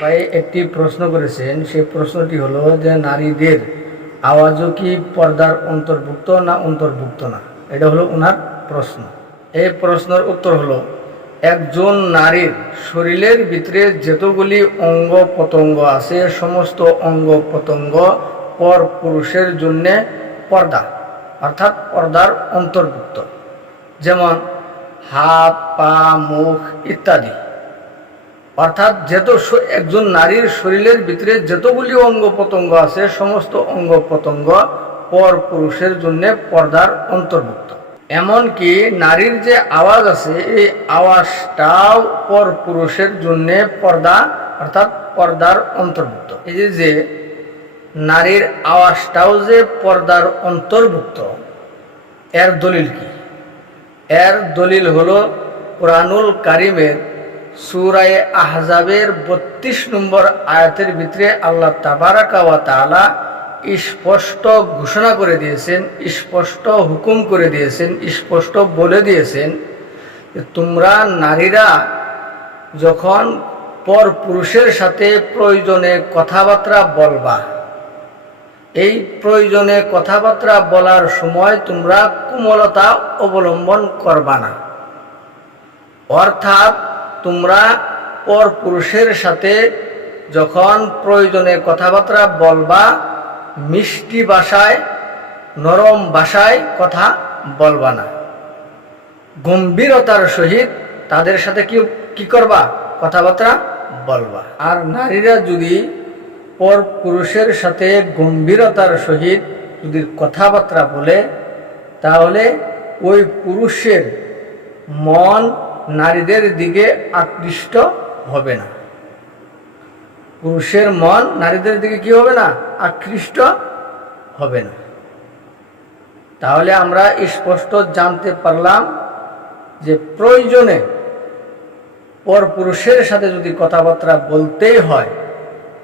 ভাই, একটি প্রশ্ন করেছেন। সেই প্রশ্নটি হলো যে, নারীদের আওয়াজও কি পর্দার অন্তর্ভুক্ত না অন্তর্ভুক্ত না? এটা হলো ওনার প্রশ্ন। এই প্রশ্নের উত্তর হলো, একজন নারীর শরীরের ভিতরে যতগুলি অঙ্গ প্রত্যঙ্গ আছে, সমস্ত অঙ্গ প্রত্যঙ্গ পর পুরুষের জন্যে পর্দা, অর্থাৎ পর্দার অন্তর্ভুক্ত। যেমন হাত, পা, মুখ ইত্যাদি। অর্থাৎ যত একজন নারীর শরীরের ভিতরে যতগুলি অঙ্গ প্রত্যঙ্গ আছে, সমস্ত অঙ্গ প্রত্যঙ্গ পর পুরুষের জন্য পর্দার অন্তর্ভুক্ত। এমনকি নারীর যে আওয়াজ আছে, এই আওয়াজটাও পর পুরুষের জন্য পর্দা, অর্থাৎ পর্দার অন্তর্ভুক্ত। এই যে নারীর আওয়াজটাও যে পর্দার অন্তর্ভুক্ত, এর দলিল কি? এর দলিল হল কোরআনুল কারিমের সুরায় আহজাবের বত্রিশ নম্বর আয়াতের ভিতরে আল্লাহ তাবারাকা ওয়া তাআলা স্পষ্ট ঘোষণা করে দিয়েছেন, স্পষ্ট হুকুম করে দিয়েছেন, স্পষ্ট বলে দিয়েছেন তোমরা নারীরা যখন পর পুরুষের সাথে প্রয়োজনে কথাবার্তা বলবা এই প্রয়োজনে কথাবার্তা বলার সময় তোমরা কোমলতা অবলম্বন করবা না। অর্থাৎ তোমরা পর পুরুষের সাথে যখন প্রয়োজনে কথাবার্তা বলবা, মিষ্টি ভাষায়, নরম ভাষায় কথা বলবা না। গম্ভীরতার সহিত তাদের সাথে কি কি করবা? কথাবার্তা বলবা। আর নারীরা যদি পর পুরুষের সাথে গম্ভীরতার সহিত যদি কথাবার্তা বলে, তাহলে ওই পুরুষের মন নারীদের দিকে আকৃষ্ট হবে না। পুরুষের মন নারীদের দিকে কি হবে না? আকৃষ্ট হবে না। তাহলে আমরা স্পষ্ট জানতে পারলাম যে প্রয়োজনে পর পুরুষের সাথে যদি কথাবার্তা বলতেই হয়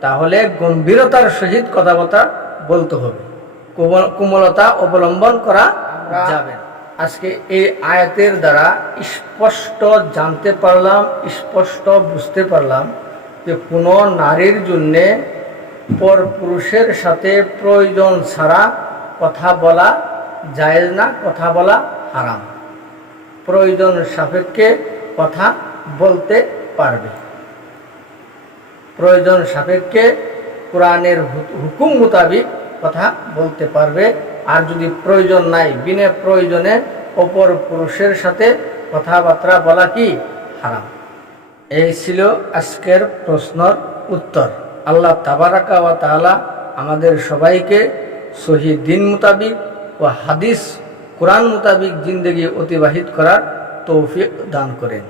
তাহলে গম্ভীরতার সহিত কথাবার্তা বলতে হবে। কোমল- কোমলতা অবলম্বন করা যাবে। আজকে এই আয়াতের দ্বারা স্পষ্ট জানতে পারলাম স্পষ্ট বুঝতে পারলাম যে কোনো নারীর জন্যে পর পুরুষের সাথে প্রয়োজন ছাড়া কথা বলা জায়েজ না কথা বলা হারাম। প্রয়োজন সাপেক্ষে কথা বলতে পারবে। প্রয়োজন সাপেক্ষে কোরআনের হুকুম মোতাবিক কথা বলতে পারবে। আর যদি প্রয়োজন নাই, বিনা প্রয়োজনে অপর পুরুষের সাথে কথাবার্তা বলা কি হারাম? এই ছিল আজকের প্রশ্নর উত্তর। আল্লাহ তাবারাকা ওয়া তাআলা আমাদের সবাইকে সহি দিন মোতাবিক ও হাদিস, কোরআন মোতাবিক জিন্দগি অতিবাহিত করার তৌফিক দান করেন।